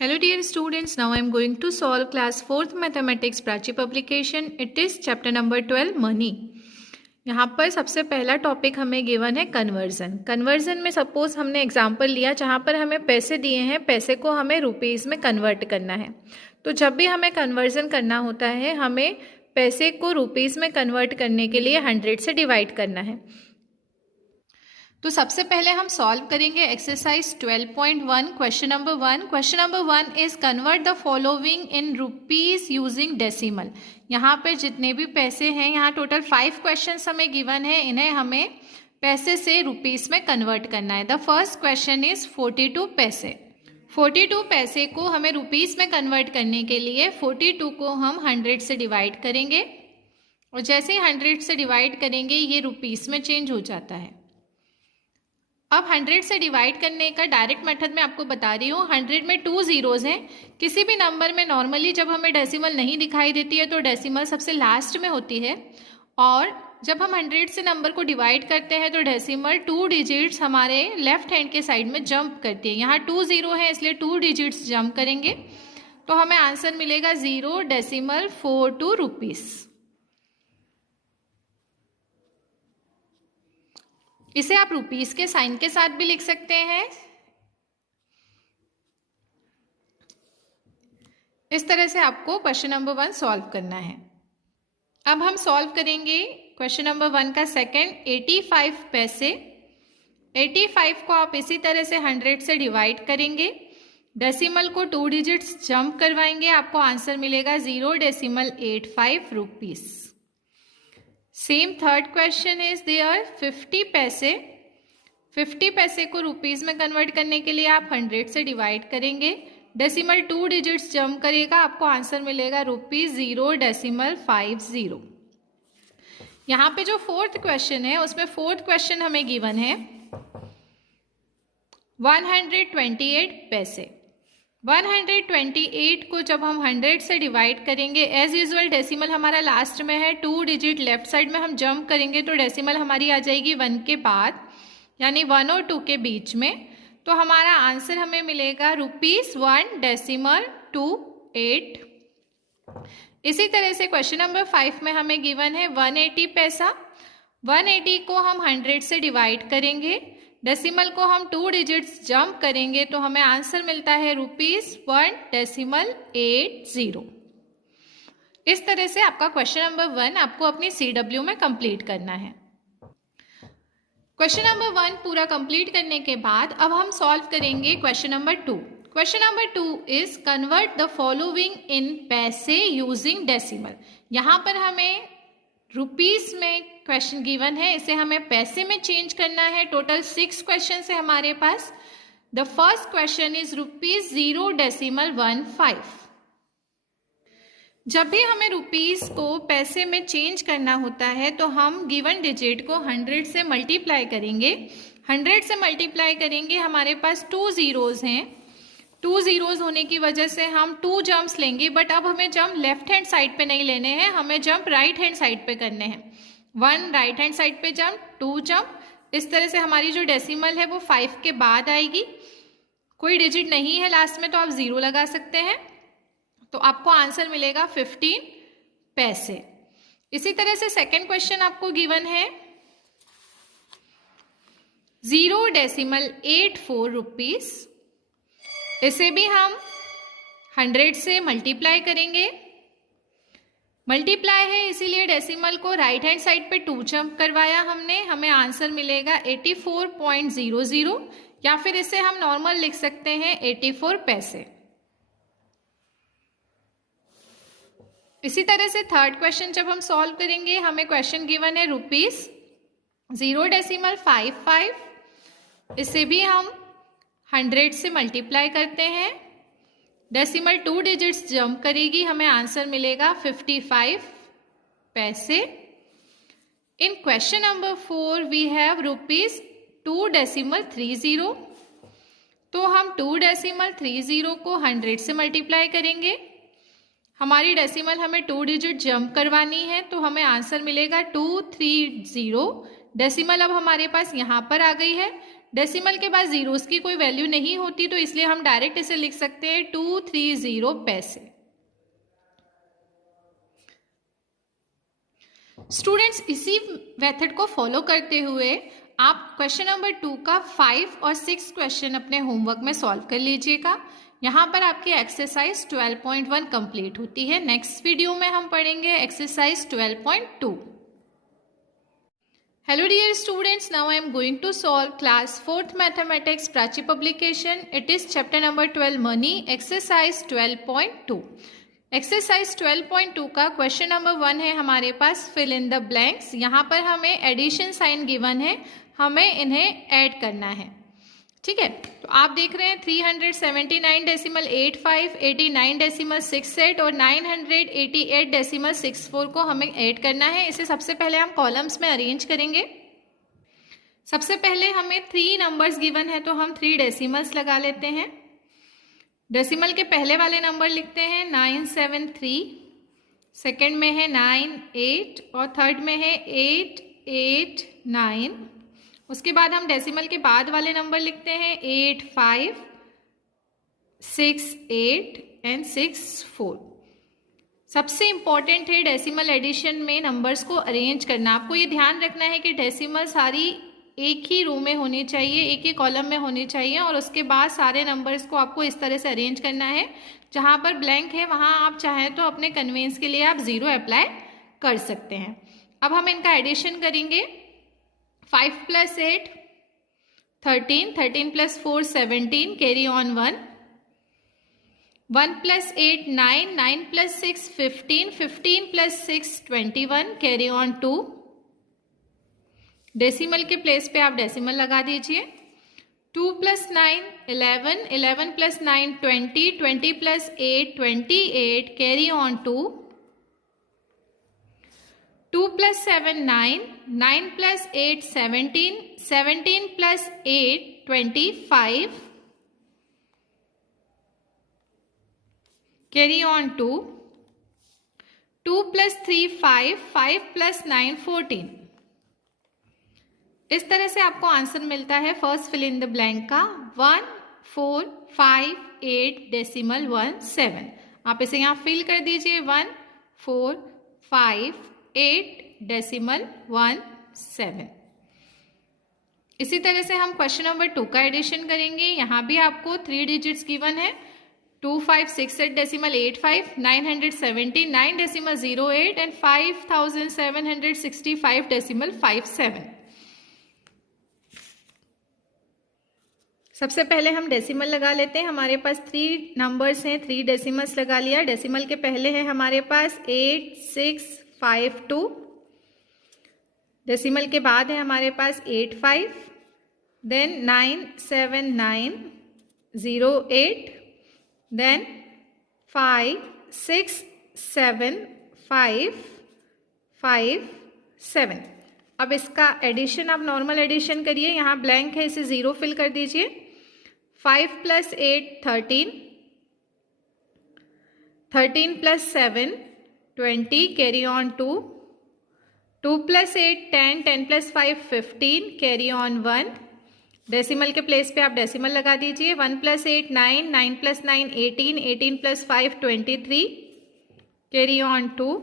Hello dear students, now I am going to solve class 4th mathematics Prachi publication. It is chapter number 12 money. यहाँ पर सबसे पहला topic हमें given है conversion. Conversion में suppose हमने एग्जांपल लिया जहाँ पर हमें पैसे दिए हैं, पैसे को हमें रुपीज़ में कन्वर्ट करना है. तो जब भी हमें कन्वर्जन करना होता है हमें पैसे को रुपीज़ में कन्वर्ट करने के लिए 100 से डिवाइड करना है. तो सबसे पहले हम सॉल्व करेंगे exercise 12.1 question number 1. Question number 1 is convert the following in rupees using decimal. यहाँ पे जितने भी पैसे हैं, यहाँ टोटल 5 क्वेश्चंस हमें गिवन है, इन्हें हमें पैसे से रुपीज में कन्वर्ट करना है. द फर्स्ट क्वेश्चन इज 42 पैसे. 42 पैसे को हमें रुपीज में कन्वर्ट करने के लिए 42 को हम 100 से डिवाइड करेंगे और जैसे ही 100 से डिवाइड करेंगे ये रुपीज में चेंज हो जाता है. अब 100 से डिवाइड करने का डायरेक्ट मेथड मैं आपको बता रही हूँ. 100 में 2 जीरोज हैं. किसी भी नंबर में नॉर्मली जब हमें डेसिमल नहीं दिखाई देती है तो डेसिमल सबसे लास्ट में होती है, और जब हम 100 से नंबर को डिवाइड करते हैं तो डेसिमल 2 डिजिट्स हमारे लेफ्ट हैंड के साइड में जंप करती है. यहाँ 2 जीरो है इसलिए 2 डिजिट्स जंप करेंगे तो हमें आंसर मिलेगा 0.42 रुपीज़. इसे आप रुपीस के साइन के साथ भी लिख सकते हैं. इस तरह से आपको क्वेश्चन नंबर 1 सॉल्व करना है. अब हम सॉल्व करेंगे क्वेश्चन नंबर 1 का सेकंड. 85 पैसे. 85 को आप इसी तरह से 100 से डिवाइड करेंगे, डेसिमल को 2 डिजिट्स जंप करवाएंगे, आपको आंसर मिलेगा 0.85 rupees. Same third question is there 50 पैसे. 50 पैसे को रुपीज़ में कन्वर्ट करने के लिए आप 100 से डिवाइड करेंगे, डेसिमल 2 डिजिट्स जंप करेगा, आपको आंसर मिलेगा ₹0.50. यहाँ पे जो फोर्थ क्वेश्चन है उसमें फोर्थ क्वेश्चन हमें गिवन है 128 पैसे. 128 को जब हम 100 से डिवाइड करेंगे, एज यूजुअल डेसिमल हमारा लास्ट में है, 2 डिजिट लेफ्ट साइड में हम जंप करेंगे तो डेसिमल हमारी आ जाएगी 1 के बाद, यानी 1 और 2 के बीच में. तो हमारा आंसर हमें मिलेगा ₹1.28. इसी तरह से क्वेश्चन नंबर 5 में हमें गिवन है 180 पैसा. 180 को हम 100 से डिवाइड करेंगे, डेसिमल को हम 2 डिजिट्स जंप करेंगे तो हमें आंसर मिलता है ₹1.80. इस तरह से आपका क्वेश्चन नंबर 1 आपको अपनी CW में कंप्लीट करना है. क्वेश्चन नंबर 1 पूरा कंप्लीट करने के बाद अब हम सॉल्व करेंगे question number 2. Question number 2 is convert the following in पैसे यूजिंग डेसिमल. यहाँ पर हमें रुपीस में क्वेश्चन गिवन है, इसे हमें पैसे में चेंज करना है. टोटल 6 क्वेश्चन है हमारे पास. The first question is ₹0.15. जब भी हमें रुपीस को पैसे में चेंज करना होता है तो हम गिवन डिजिट को 100 से मल्टीप्लाई करेंगे. 100 से मल्टीप्लाई करेंगे, हमारे पास 2 जीरोज हैं. 2 जीरोज होने की वजह से हम 2 जंप्स लेंगे, बट अब हमें जंप लेफ्ट हैंड साइड पे नहीं लेने हैं, हमें जंप राइट हैंड साइड पे करने हैं. 1 राइट हैंड साइड पे जंप, 2 जंप. इस तरह से हमारी जो डेसिमल है वो 5 के बाद आएगी. कोई डिजिट नहीं है लास्ट में तो आप 0 लगा सकते हैं, तो आपको आंसर मिलेगा 15 पैसे. इसी तरह से सेकेंड क्वेश्चन आपको गिवन है 0.84 रुपीज. इसे भी हम 100 से मल्टीप्लाई करेंगे. मल्टीप्लाई है इसीलिए डेसिमल को राइट हैंड साइड पे 2 जंप करवाया हमने, हमें आंसर मिलेगा 84.00, या फिर इसे हम नॉर्मल लिख सकते हैं 84 पैसे. इसी तरह से थर्ड क्वेश्चन जब हम सॉल्व करेंगे, हमें क्वेश्चन गिवन है ₹0.55. इसे भी हम 100 से मल्टीप्लाई करते हैं, डेसिमल 2 डिजिट्स जंप करेगी, हमें आंसर मिलेगा 55 पैसे. इन क्वेश्चन नंबर 4 वी हैव ₹2.30. तो हम 2.30 को 100 से मल्टीप्लाई करेंगे, हमारी डेसिमल हमें 2 डिजिट जंप करवानी है तो हमें आंसर मिलेगा 230. डेसिमल अब हमारे पास यहाँ पर आ गई है, डेसिमल के बाद जीरोस की कोई वैल्यू नहीं होती, तो इसलिए हम डायरेक्ट इसे लिख सकते हैं 230 पैसे। स्टूडेंट्स, इसी मेथड को फॉलो करते हुए आप क्वेश्चन नंबर 2 का 5 और 6 क्वेश्चन अपने होमवर्क में सॉल्व कर लीजिएगा। यहाँ पर आपकी एक्सरसाइज 12.1 कंप्लीट होती है। नेक्स्ट वीडियो में हम पढ़ेंगे exercise 12.2। Hello dear students, now I am going to solve class 4th mathematics Prachi publication. It is chapter number 12 money, exercise 12.2। Exercise 12.2 का क्वेश्चन नंबर 1 है हमारे पास फिल इन द ब्लैंक्स। यहाँ पर हमें एडिशन साइन गिवन है, हमें इन्हें add करना है। ठीक है, तो आप देख रहे हैं 379.85, 89.68 और 988.64 को हमें ऐड करना है। इसे सबसे पहले हम कॉलम्स में अरेंज करेंगे। सबसे पहले हमें 3 नंबर्स गिवन है, तो हम 3 डेसिमल्स लगा लेते हैं। डेसिमल के पहले वाले नंबर लिखते हैं 973, सेकंड में है 98 और थर्ड में है 889। उसके बाद हम डेसिमल के बाद वाले नंबर लिखते हैं 85, 68 एंड 64। सबसे इंपॉर्टेंट है डेसिमल एडिशन में नंबर्स को अरेंज करना। आपको ये ध्यान रखना है कि डेसिमल सारी एक ही रो में होनी चाहिए, एक ही कॉलम में होनी चाहिए, और उसके बाद सारे नंबर्स को आपको इस तरह से अरेंज करना है। जहाँ पर ब्लैंक है वहाँ आप चाहें तो अपने कन्वेंस के लिए आप 0 अप्लाई कर सकते हैं। अब हम इनका एडिशन करेंगे। 5 + 8 13, 13 + 4 17, carry on 1। 1 + 8 9, 9 + 6 15, 15 + 6 21, carry on 2। Decimal के प्लेस पे आप डेसिमल लगा दीजिए। 2 + 9 11, 11 + 9 20, 20 + 8 28, कैरी ऑन 2। 2 + 7 9, 9 + 8 17, 17 + 8 25, carry on 2। 2 + 3 5, 5 + 9 14। इस तरह से आपको आंसर मिलता है first fill in the blank का 1458.17। आप इसे यहाँ फिल कर दीजिए 1458.17। इसी तरह से हम क्वेश्चन नंबर 2 का एडिशन करेंगे। यहाँ भी आपको 3 डिजिट्स गिवन है 2568.85, 970.9.08 एंड 5765.57। सबसे पहले हम डेसिमल लगा लेते हैं। हमारे पास 3 नंबर्स हैं, 3 डेसिमल्स लगा लिया। डेसिमल के पहले है हमारे पास 8652, डेसिमल के बाद है हमारे पास 85, देन 97908, देन 567557। अब इसका एडिशन आप नॉर्मल एडिशन करिए। यहाँ ब्लैंक है, इसे 0 फिल कर दीजिए। 5 + 8 13, 13 + 7 20, carry on 2। 2 + 8 10, 10 + 5 15, carry on 1। Decimal के प्लेस पे आप डेसिमल लगा दीजिए। 1 + 8 9, 9 + 9 18, 18 + 5 23, carry on 2।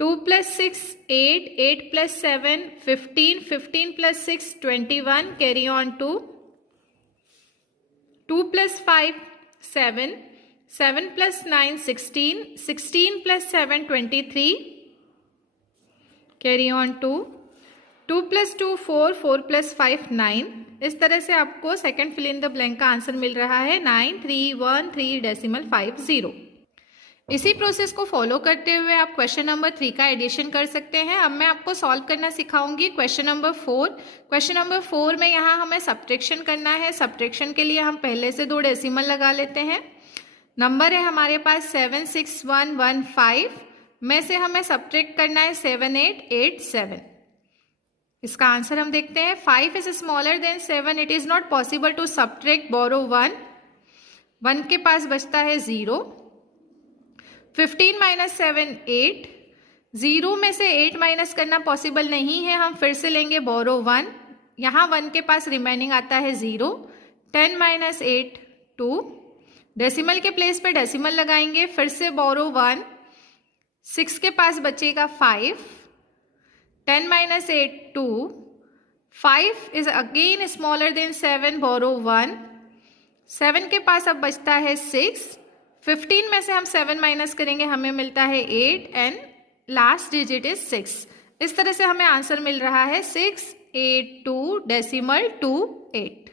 2 + 6 8, 8 + 7 15, 15 + 6 21, carry on 2। 2 + 5 7, 7 + 9 16, 16 + 7 23, carry on 2। 2 + 2 4, 4 + 5 9। इस तरह से आपको second fill in the blank का आंसर मिल रहा है 9313.50। इसी प्रोसेस को फॉलो करते हुए आप क्वेश्चन नंबर 3 का एडिशन कर सकते हैं। अब मैं आपको सॉल्व करना सिखाऊंगी क्वेश्चन नंबर 4। क्वेश्चन नंबर 4 में यहाँ हमें सब्ट्रैक्शन करना है। सब्ट्रैक्शन के लिए हम पहले से 2 डेसिमल लगा लेते हैं। नंबर है हमारे पास 76115, में से हमें सब्ट्रैक्ट करना है 7887। इसका आंसर हम देखते हैं। 5 is smaller than 7, it is not possible to subtract borrow 1। 1 के पास बचता है 0। 15 - 7 8, 0 में से 8 माइनस करना पॉसिबल नहीं है। हम फिर से लेंगे बोरो 1, यहाँ 1 के पास रिमेनिंग आता है 0, 10 माइनस 8 2, डेसिमल के प्लेस पे डेसिमल लगाएंगे, फिर से बोरो 1, 6 के पास बचेगा 5, 10 minus 8 2, 5 is again smaller than 7, बोरो 1, 7 के पास अब बचता है 6, 15 में से हम 7 माइनस करेंगे, हमें मिलता है 8 एंड लास्ट डिजिट इज 6। इस तरह से हमें आंसर मिल रहा है 682 डेसिमल 28।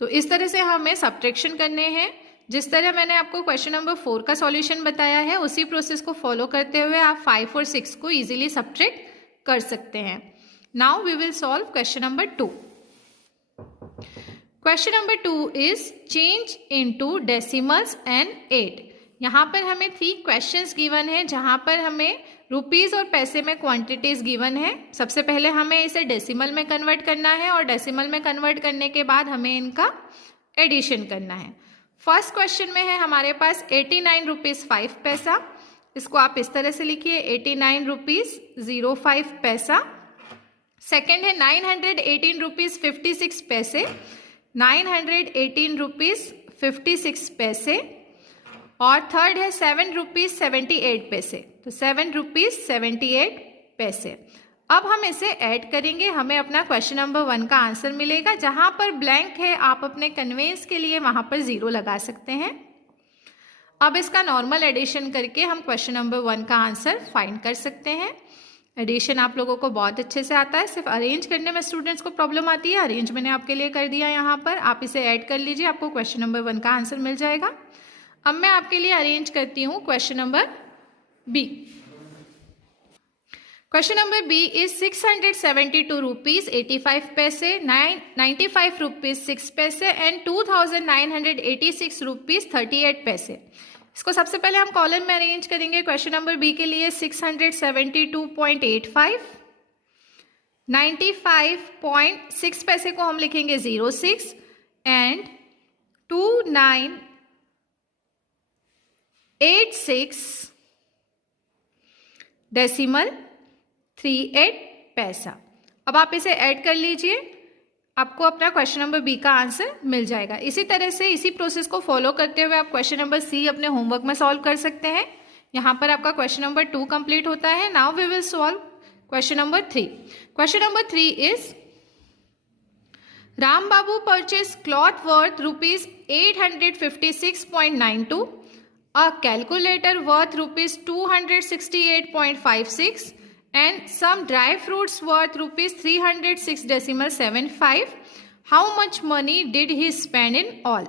तो इस तरह से हमें सब्ट्रैक्शन करने हैं। जिस तरह मैंने आपको क्वेश्चन नंबर 4 का सॉल्यूशन बताया है उसी प्रोसेस को फॉलो करते हुए आप 5 और 6 को इजीली सब्ट्रैक्ट कर सकते हैं। Now we will solve question number 2। Question number 2 is change into decimals and 8। यहाँ पर हमें 3 क्वेश्चंस गिवन है जहाँ पर हमें रुपीस और पैसे में क्वांटिटीज गिवन है। सबसे पहले हमें इसे डेसिमल में कन्वर्ट करना है और डेसिमल में कन्वर्ट करने के बाद हमें इनका एडिशन करना है। फर्स्ट क्वेश्चन में है हमारे पास 89 रुपीज 5 पैसा। इसको आप इस तरह से लिखिए 89 रुपीज 05 पैसा। सेकेंड है 918 रुपीज 56 पैसे, 918 रुपीज 56 पैसे। और थर्ड है 7 रुपीज 78 पैसे, तो 7 रुपीज 78 पैसे। अब हम इसे ऐड करेंगे, हमें अपना क्वेश्चन नंबर 1 का आंसर मिलेगा। जहां पर ब्लैंक है आप अपने कन्वेंस के लिए वहां पर 0 लगा सकते हैं। अब इसका नॉर्मल एडिशन करके हम क्वेश्चन नंबर 1 का आंसर फाइंड कर सकते हैं। एडिशन आप लोगों को बहुत अच्छे से आता है, सिर्फ अरेंज करने में स्टूडेंट्स को प्रॉब्लम आती है। अरेंज मैंने आपके लिए कर दिया, यहाँ पर आप इसे ऐड कर लीजिए, आपको क्वेश्चन नंबर 1 का आंसर मिल जाएगा। अब मैं आपके लिए अरेंज करती हूँ question number B. Question number B is 672 rupees 85 पैसे, 95 रुपीज 6 पैसे एंड 2986 रुपीज 38 पैसे। इसको सबसे पहले हम कॉलम में अरेंज करेंगे। क्वेश्चन नंबर बी के लिए 672.85, 95.6 पैसे को हम लिखेंगे 06 एंड 2986 डेसिमल 38 पैसा। अब आप इसे ऐड कर लीजिए, आपको अपना क्वेश्चन नंबर बी का आंसर मिल जाएगा। इसी तरह से इसी प्रोसेस को फॉलो करते हुए आप क्वेश्चन नंबर सी अपने होमवर्क में सॉल्व कर सकते हैं। यहाँ पर आपका क्वेश्चन नंबर 2 कंप्लीट होता है। Now we will solve question number 3। Question number 3 is Ram Babu purchase cloth worth rupees 856.92, a calculator worth rupees 268.56 and some dry fruits worth rupees 306.75. How much money did he spend in all?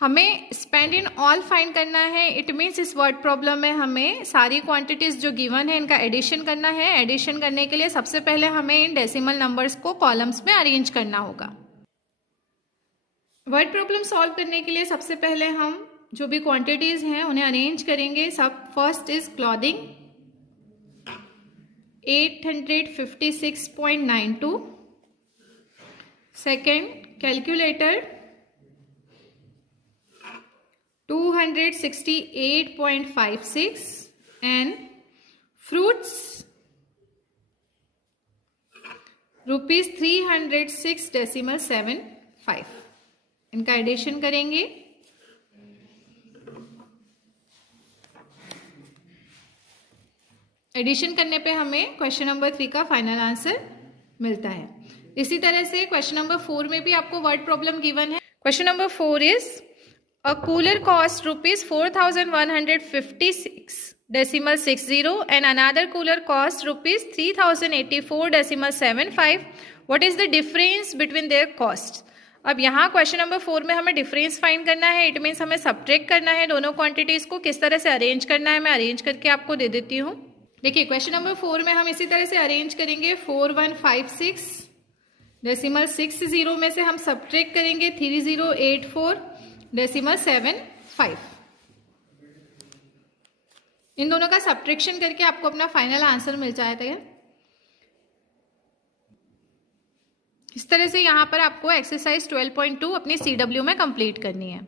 हमें spend in all find करना है। It means इस word problem में हमें सारी quantities जो given है इनका एडिशन करना है। एडिशन करने के लिए सबसे पहले हमें इन डेसिमल नंबर्स को कॉलम्स में अरेंज करना होगा। वर्ड प्रॉब्लम सॉल्व करने के लिए सबसे पहले हम जो भी क्वांटिटीज हैं उन्हें अरेंज करेंगे। सब first is clothing 856.92, second calculator 268.56 and fruits rupees 306.75। इनका एडिशन करेंगे। एडिशन करने पे हमें क्वेश्चन नंबर 3 का फाइनल आंसर मिलता है। इसी तरह से क्वेश्चन नंबर 4 में भी आपको वर्ड प्रॉब्लम गिवन है। Question number 4 is a cooler cost rupees 4156.60 and another cooler cost rupees 3084.75। What is the difference between their cost? अब यहाँ क्वेश्चन नंबर 4 में हमें डिफरेंस फाइंड करना है। इट मीन्स हमें सब्ट्रैक्ट करना है दोनों क्वांटिटीज को। किस तरह से अरेंज करना है मैं अरेंज करके आपको दे देती हूँ। देखिए क्वेश्चन नंबर 4 में हम इसी तरह से अरेंज करेंगे 4156.60 में से हम सब्ट्रैक्ट करेंगे 3084.75। इन दोनों का सब्ट्रैक्शन करके आपको अपना फाइनल आंसर मिल जाता है। इस तरह से यहाँ पर आपको एक्सरसाइज 12.2 अपनी CW में कंप्लीट करनी है।